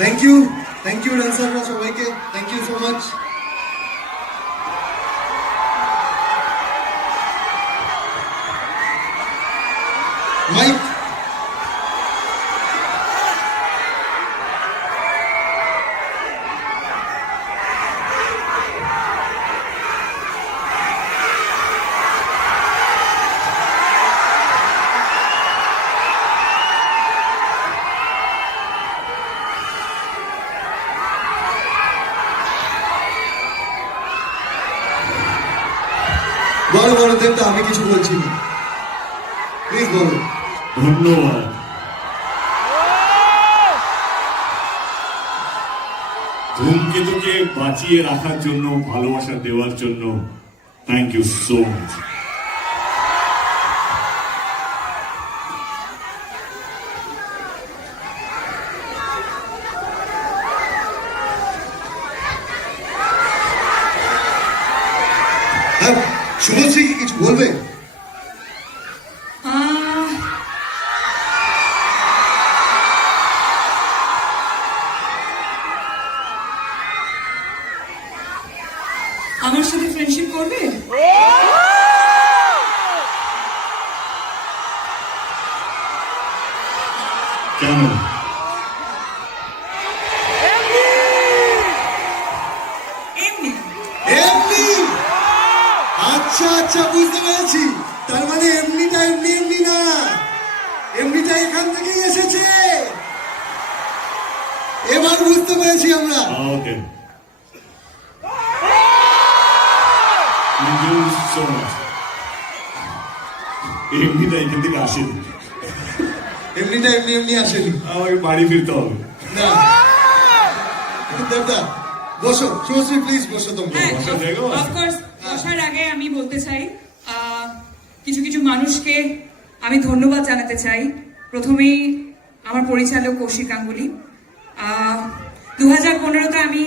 Thank you ডান্সাররা সবাইকে, thank you so much. Mic বড় বড় দেবতা, আমি কিছু বলছি না, প্লিজ বলো। ধন্যবাদ। ধূমকেতুকে বাঁচিয়ে রাখার জন্য, ভালোবাসা দেওয়ার জন্য thank you so much. Subhashree কি কিছু বলবে? আমার সাথে ফ্রেন্ডশিপ করবে? কেন? এমনি এমনি? আচ্ছা আচ্ছা, বুঝতে পেরেছি। তার মানে এমনিটা এমনি না, এমনিটা এখান থেকেই এসেছে। এবার বুঝতে পেরেছি আমরা। ওকে, থ্যাংক ইউ সো মাচ। এমনিটা এখান থেকে আসেনি, এমনিটা এমনি আসেনি। আমাকে বাড়ি ফিরতে হবে। না দেবদা, বসো। শুভশ্রী প্লিজ বসো তোমরা। হ্যাঁ, বসার জায়গাও আছে? অফকোর্স। বসার আগে আমি বলতে চাই, কিছু কিছু মানুষকে আমি ধন্যবাদ জানাতে চাই। প্রথমেই আমার পরিচালক কৌশিক গাঙ্গুলি। 2015-তে আমি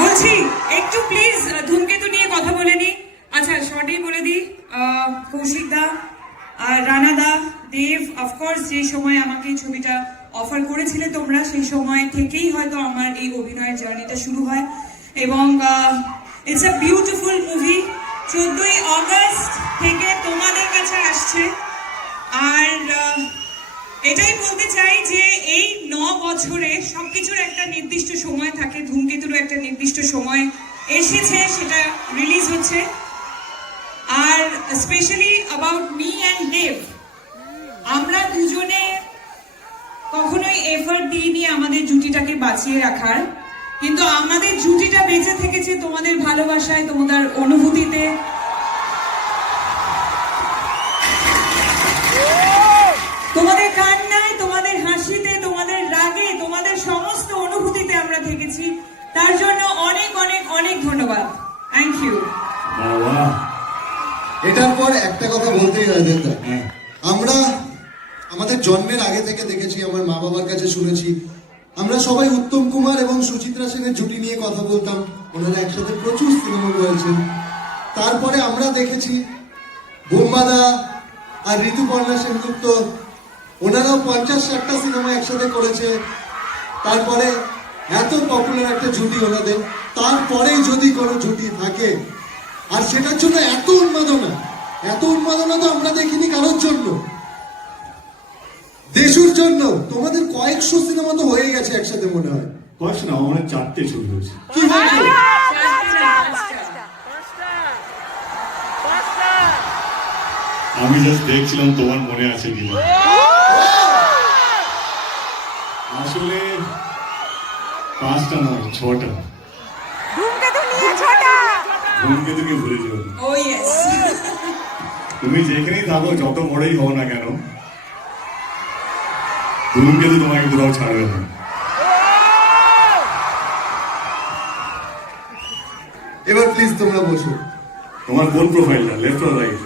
বলছি একটু প্লিজ ধূমকেতু নিয়ে কথা বলে নি। আচ্ছা, শর্টেই বলে দিই, কৌশিক দা, রানা দা, দেব, অফকোর্স যে সময় আমাকে এই ছবিটা অফার করেছিলে তোমরা, সেই সময় থেকেই হয়তো আমার এই অভিনয়ের জার্নিটা শুরু হয়। এবং ইটস আ বিউটিফুল মুভি। 14ই অগস্ট থেকে তোমাদের কাছে আসছে। আর এটাই বলতে চাই যে এই 9 বছরে সবকিছুর একটা নির্দিষ্ট সময় থাকে, ধূমকেতুরও একটা নির্দিষ্ট সময় এসেছে, সেটা রিলিজ হচ্ছে। আর স্পেশালি অ্যাবাউট মি অ্যান্ড দেব, আমরা দুজনে কখনোই এফর্ট দিইনি আমাদের জুটিটাকে বাঁচিয়ে রাখার, কিন্তু আমাদের জুটিটা বেঁচে থেকেছে তোমাদের ভালোবাসায়, তোমাদের অনুভূতিতে। তোমাদের কান্নায়, তোমাদের হাসিতে, তোমাদের রাগে, তোমাদের সমস্ত অনুভূতিতে আমরা থেকেছি। তার জন্য অনেক অনেক অনেক ধন্যবাদ। Thank you. বাবা, এটার পর একটা কথা বলতেই হয় দেবদা, হ্যাঁ, আমরা আমাদের জন্মের আগে থেকে দেখেছি, আমার মা বাবার কাছে শুনেছি, আমরা সবাই উত্তম কুমার এবং সুচিত্রা সেনের জুটি নিয়ে কথা বলতাম। ওনারা একসাথে প্রচুর সিনেমা করেছেন। তারপরে আমরা দেখেছি বোম্বাদা আর ঋতুপর্ণা সেনগুপ্ত, ওনারাও 50-60টা সিনেমা একসাথে করেছে। তারপরে এত পপুলার একটা জুটি ওনাদের, তারপরেই যদি কোনো জুটি থাকে, আর সেটার জন্য এত উন্মাদনা তো আমরা দেখিনি কারোর জন্য। দেশুর জন্য তোমাদের কয়েকশো সিনেমা তো হয়ে গেছে একসাথে, মনে হয় কয়েকশো না, আমার 4টে ছবি হয়েছে। কি বলছো? আমি জাস্ট দেখছিলাম তোমার মনে আছে কিনা। আসলে 5টা নয়, 6টা। ধূমকেতুকে ভুলে যাও। ও ইয়েস। তুমি যেখানেই থাকো, যত বড়ই হও না কেন, ধূমকেতু তোমাকে কোথাও ছাড়বে না। এবার প্লিজ তোমরা বসো। তোমার কোন প্রোফাইলটা, লেফট অর রাইট?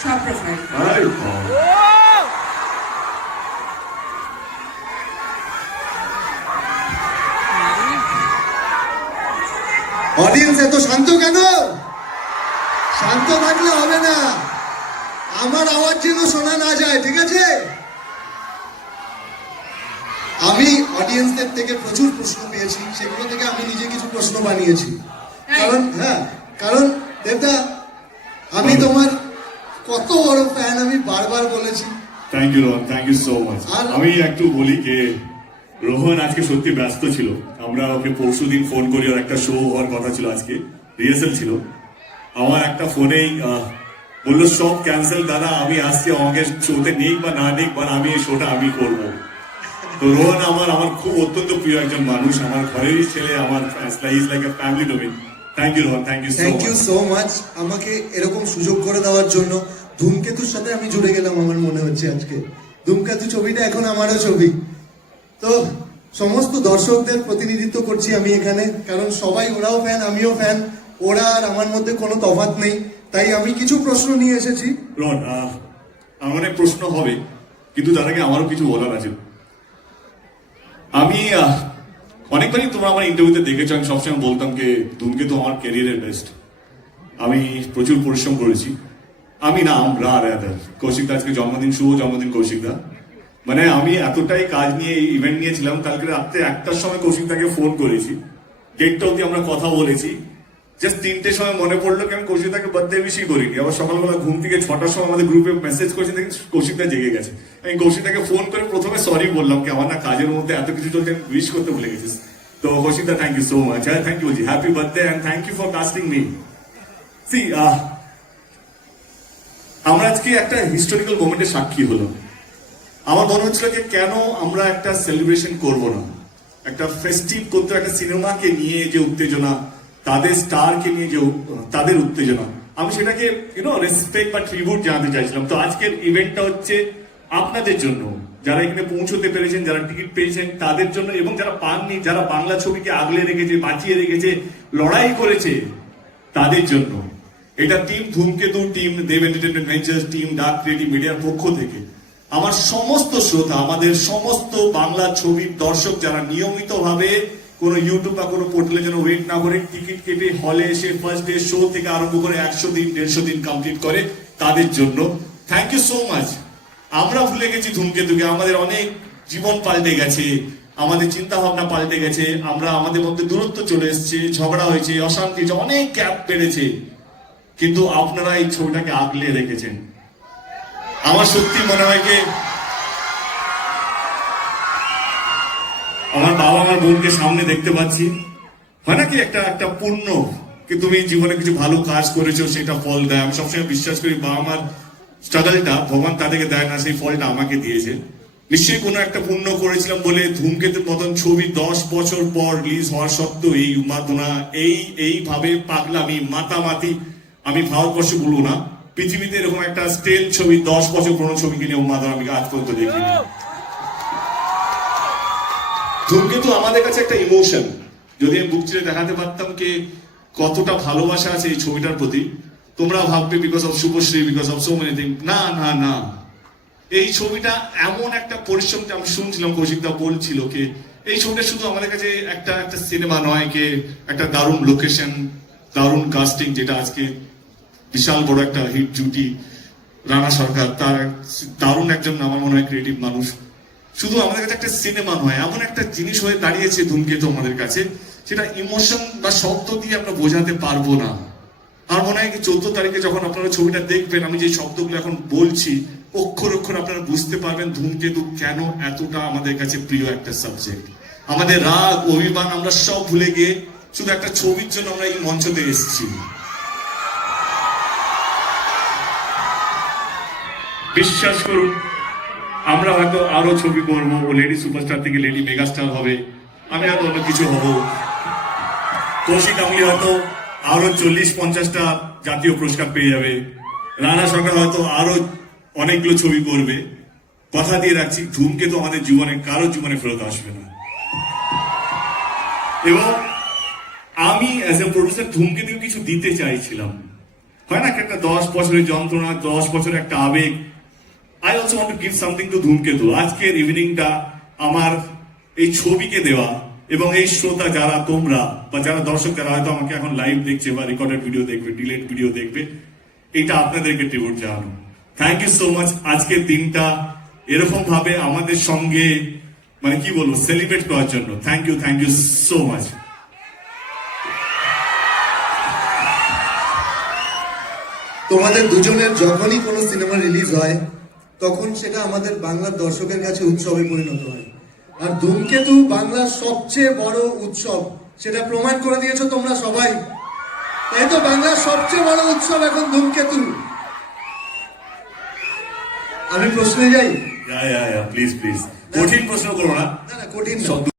সব প্রোফাইল। অডিয়েন্স এত শান্ত কেন? শান্ত থাকলে হবে না, আমার আওয়াজ যেন শোনা না যায়, ঠিক আছে? অডিয়েন্সদের থেকে প্রচুর প্রশ্ন পেয়েছি, সেগুলো থেকে আমি নিজে কিছু প্রশ্ন বানিয়েছি। কারণ দেবদা, আমি তোমার কত বড় ফ্যান আমি বারবার বলেছি। Thank you Rohan, thank you so much. আর- আমি একটু বলি যে রোহন আজকে সত্যি ব্যস্ত ছিল। আমরা ওকে পরশুদিন ফোন করি, ওর একটা শো হওয়ার কথা ছিল, আজকে রিহার্সাল ছিল। আমার একটা ফোনেই বললো সব ক্যান্সেল দাদা, আমি আসছি, আমাকে শোতে নিক বা না নিক, বা আমি এই শোটা আমি করবো। তো রোহন আমার খুব অত্যন্ত প্রিয় একজন মানুষ, আমার ঘরেরই ছেলে, আমার is like a family to me. Thank you Rohan, thank you so thank you much. So much আমাকে এরকম সুযোগ করে দেওয়ার জন্য। ধূমকেতুর সাথে আমি জুড়ে গেলাম আমার মনে হচ্ছে আজকে। ধূমকেতু ছবিটা এখন আমারও ছবি। তো সমস্ত দর্শকদের প্রতিনিধিত্ব করছি আমি এখানে, কারণ সবাই, ওরাও ফ্যান আমিও ফ্যান, ওরা আর আমার মধ্যে কোনো তফাৎ নেই। তাই আমি কিছু প্রশ্ন নিয়ে এসেছি। রোহন, আমার অনেক প্রশ্ন হবে, কিন্তু তার আগে আমারও কিছু বলার আছে। আমি অনেকবারই তোমরা আমার ইন্টারভিউতে দেখেছো, আমি সবসময় বলতাম যে ধূমকেতু আমার ক্যারিয়ারের বেস্ট। আমি প্রচুর পরিশ্রম করেছি। আমরা কৌশিকদা আজকে জন্মদিন, শুভ জন্মদিন কৌশিকদা। মানে আমি এতটাই কাজ নিয়ে ইভেন্ট নিয়েছিলাম, কালকে রাত্রে 1টার সময় কৌশিকদাকে ফোন করেছি, 1টা অব্দি আমরা কথা বলেছি। জাস্ট 3টের সময় মনে পড়লো কি আমি কৌশিকদাকে বার্থডে উইশই করিনি। আবার সকালবেলা ঘুম থেকে 6টার সময় আমাদের গ্রুপে মেসেজ করেছি, দেখি কৌশিকদা জেগে গেছে। আমি কৌশিকদাকে ফোন করে প্রথমে সরি বললাম কি আমার না কাজের মধ্যে এত কিছু চলছে, আমি উইশ করতে ভুলে গেছিস। তো কৌশিকদা, thank you so much. Thank you বলছি, happy birthday and thank you for casting me. See, আমরা আজকে একটা হিস্টোরিক্যাল মোমেন্টের সাক্ষী হলো। আমার মনে হচ্ছিল যে কেন আমরা একটা সেলিব্রেশন করব না, একটা ফেস্টিভ করতে, একটা সিনেমাকে নিয়ে যে উত্তেজনা, তাদের স্টারকে নিয়ে যে তাদের উত্তেজনা, আমি সেটাকে রেসপেক্ট বা ট্রিবিউট জানাতে চাইছিলাম। তো আজকের ইভেন্টটা হচ্ছে আপনাদের জন্য, যারা এখানে পৌঁছতে পেরেছেন, যারা টিকিট পেয়েছেন তাদের জন্য, এবং যারা পাননি, যারা বাংলা ছবিকে আগলে রেখেছে, বাঁচিয়ে রেখেছে, লড়াই করেছে তাদের জন্য। এটা team Dhumketu, team Dev entertainment ventures, team dark creative মিডিয়ার পক্ষ থেকে আমার সমস্ত শ্রোতা, আমাদের সমস্ত বাংলা ছবির দর্শক যারা নিয়মিতভাবে কোনো ইউটিউব বা কোনো পোর্টালে যেন ওয়েট না করে টিকিট কেটে হলে এসে ফার্স্ট ডে শো থেকে আরম্ভ করে 100 দিন 150 দিন কমপ্লিট করে, তাদের জন্য থ্যাংক ইউ সো মাচ। আমরা ভুলে গেছি ধূমকেতুকে, আমাদের অনেক জীবন পাল্টে গেছে, আমাদের চিন্তা ভাবনা পাল্টে গেছে, আমাদের মধ্যে দূরত্ব চলে এসেছে, ঝগড়া হয়েছে, অশান্তি হয়েছে, অনেক গ্যাপ বেড়েছে, কিন্তু আপনারা এই ছবিটাকে আগলে রেখেছেন। আমার সত্যি মনে হয় যে আমার বাবা আমার বোনকে সামনে দেখতে পাচ্ছি, হয় নাকি একটা পুণ্য কি তুমি জীবনে কিছু ভালো কাজ করেছো, সেটা ফল দেয়। আমি সবসময় বিশ্বাস করি বাবা মার স্ট্রাগলটা ভগবান তাদেরকে দেয় না, সেই ফলটা আমাকে দিয়েছে। নিশ্চয়ই কোনো একটা পুণ্য করেছিলাম বলে ধূমকেতুর মতন ছবি 10 বছর পর রিলিজ হওয়ার সত্ত্বেও এই উন্মাদনা, এইভাবে পাগলামি, মাতামাতি, আমি ভারতবর্ষে বলবো না, পৃথিবীতে এরকম একটা স্টেল ছবি 10 বছর পুরনো ছবিকে নিয়ে উন্মাদনা আমি আজ পর্যন্ত দেখিনি। ধূমকেতু আমাদের কাছে একটা ইমোশন। যদি আমি বুক চিরে দেখাতে পারতাম কি কতটা ভালোবাসা আছে এই ছবিটার প্রতি, তোমরা ভাববে because of Subhashree, because of so many thing. না না না, এই ছবিটা এমন একটা পরিশ্রম, আমি শুনছিলাম কৌশিকদা বলছিল কি এই ছবিটা শুধু আমাদের কাছে একটা সিনেমা নয়, কে একটা দারুণ লোকেশন, দারুণ কাস্টিং, যেটা আজকে বিশাল বড় একটা হিট জুটি, রানা সরকার, তার দারুণ একজন আমার মনে হয় ক্রিয়েটিভ মানুষ। শুধু আমাদের কাছে একটা সিনেমা নয়, এমন একটা জিনিস হয়ে দাঁড়িয়েছে ধূমকেতু আমাদের কাছে, সেটা ইমোশন বা শব্দ দিয়ে আমরা বোঝাতে পারবো না। আমার মনে হয় 14 তারিখে যখন আপনারা ছবিটা দেখবেন, আমি যে শব্দগুলো এখন বলছি অক্ষর অক্ষর আপনারা বুঝতে পারবেন ধূমকেতু কেন এতটা আমাদের কাছে প্রিয় একটা সাবজেক্ট। আমাদের রাগ, অভিমান আমরা সব ভুলে গিয়ে শুধু একটা ছবির জন্য আমরা এই মঞ্চতে এসেছি। বিশ্বাস করুন, আমরা হয়তো আরো ছবি করবো, ও লেডি সুপারস্টার থেকে লেডি মেগাস্টার হবে, আমি হয়তো অন্য কিছু হব, কৌশিক আমলি হয়তো আরো 40-50টা জাতীয় পুরস্কার পেয়ে যাবে, রানা সরকার হয়তো আরো অনেকগুলো ছবি করবে। কথা দিয়ে রাখছি, ধূমকেতু আমাদের জীবনে কারো জীবনে ফেরত আসবে না। এবং আমি অ্যাজ এ প্রডিউসার ধূমকেতু কিছু দিতে চাইছিলাম, হয় না একটা 10 বছরের যন্ত্রণা, 10 বছরের একটা আবেগ। I also want to give something to ধূমকেতু। আজকের ইভিনিংটা আমার এই ছবিকে দেওয়া, এবং এই শ্রোতা যারা তোমরা বা যারা দর্শক যারা হয়তো আমাকে এখন লাইভ দেখছে বা রেকর্ডেড ভিডিও দেখবে, ডিলেট ভিডিও দেখবে, এটা আপনাদেরকে ট্রিবিউট জানানো। Thank you so much. আজকের দিনটা এরকম ভাবে আমাদের সঙ্গে মানে কি বলবো, সেলিব্রেট করার জন্য। Thank you so much. তোমাদের দুজনের যখনই কোনো সিনেমা রিলিজ হয় তখন সেটা আমাদের বাংলার দর্শকের কাছে উৎসবে পরিণত হয়। আর ধূমকেতু বাংলার সবচেয়ে বড় উৎসব, সেটা প্রমাণ করে দিয়েছো তোমরা সবাই। তাই তো বাংলার সবচেয়ে বড় উৎসব এখন ধূমকেতু। আমি প্রশ্নে যাই। প্লিজ কঠিন প্রশ্ন করো না। না কঠিন না।